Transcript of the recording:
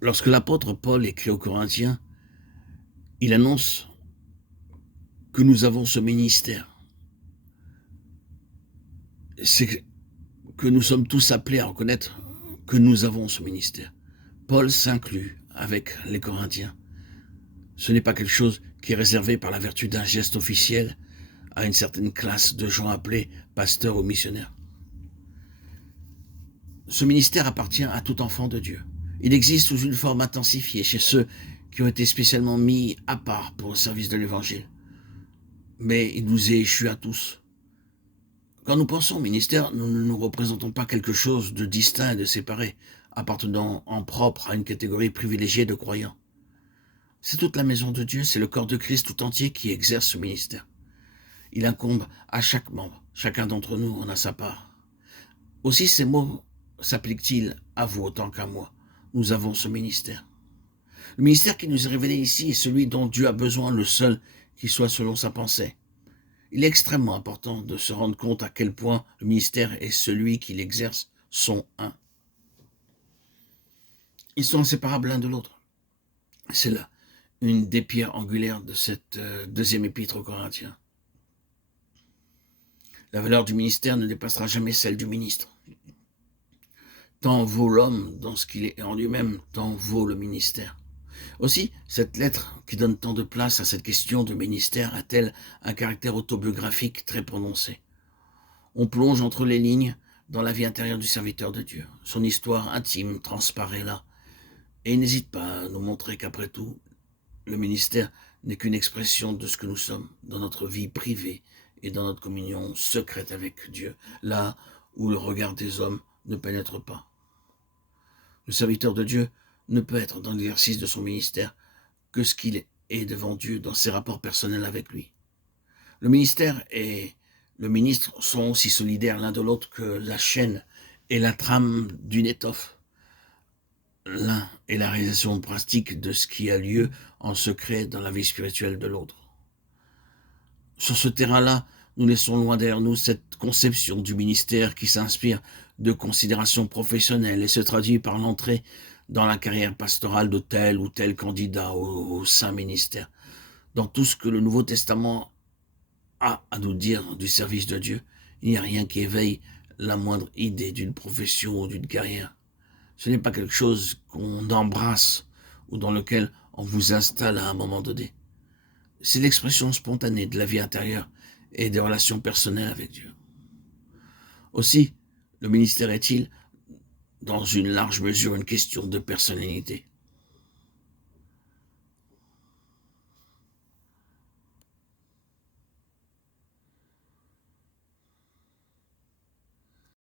Lorsque l'apôtre Paul écrit aux Corinthiens, il annonce que nous avons ce ministère. C'est que nous sommes tous appelés à reconnaître que nous avons ce ministère. Paul s'inclut avec les Corinthiens. Ce n'est pas quelque chose qui est réservé par la vertu d'un geste officiel à une certaine classe de gens appelés pasteurs ou missionnaires. Ce ministère appartient à tout enfant de Dieu. Il existe sous une forme intensifiée chez ceux qui ont été spécialement mis à part pour le service de l'Évangile. Mais il nous est échu à tous. Quand nous pensons au ministère, nous ne nous représentons pas quelque chose de distinct et de séparé, appartenant en propre à une catégorie privilégiée de croyants. C'est toute la maison de Dieu, c'est le corps de Christ tout entier qui exerce ce ministère. Il incombe à chaque membre, chacun d'entre nous en a sa part. Aussi ces mots s'appliquent-ils à vous autant qu'à moi. Nous avons ce ministère. Le ministère qui nous est révélé ici est celui dont Dieu a besoin, le seul qui soit selon sa pensée. Il est extrêmement important de se rendre compte à quel point le ministère et celui qui l'exerce sont un. Ils sont inséparables l'un de l'autre. C'est là une des pierres angulaires de cette deuxième épître aux Corinthiens. La valeur du ministère ne dépassera jamais celle du ministre. Tant vaut l'homme dans ce qu'il est en lui-même, tant vaut le ministère. Aussi, cette lettre qui donne tant de place à cette question de ministère a-t-elle un caractère autobiographique très prononcé. On plonge entre les lignes dans la vie intérieure du serviteur de Dieu. Son histoire intime transparaît là. Et il n'hésite pas à nous montrer qu'après tout, le ministère n'est qu'une expression de ce que nous sommes dans notre vie privée et dans notre communion secrète avec Dieu, là où le regard des hommes ne pénètre pas. Le serviteur de Dieu ne peut être dans l'exercice de son ministère que ce qu'il est devant Dieu dans ses rapports personnels avec lui. Le ministère et le ministre sont aussi solidaires l'un de l'autre que la chaîne et la trame d'une étoffe. L'un est la réalisation pratique de ce qui a lieu en secret dans la vie spirituelle de l'autre. Sur ce terrain-là, nous laissons loin derrière nous cette conception du ministère qui s'inspire de considérations professionnelles et se traduit par l'entrée dans la carrière pastorale de tel ou tel candidat au saint ministère. Dans tout ce que le Nouveau Testament a à nous dire du service de Dieu, il n'y a rien qui éveille la moindre idée d'une profession ou d'une carrière. Ce n'est pas quelque chose qu'on embrasse ou dans lequel on vous installe à un moment donné. C'est l'expression spontanée de la vie intérieure et des relations personnelles avec Dieu. Aussi, le ministère est-il, dans une large mesure, une question de personnalité.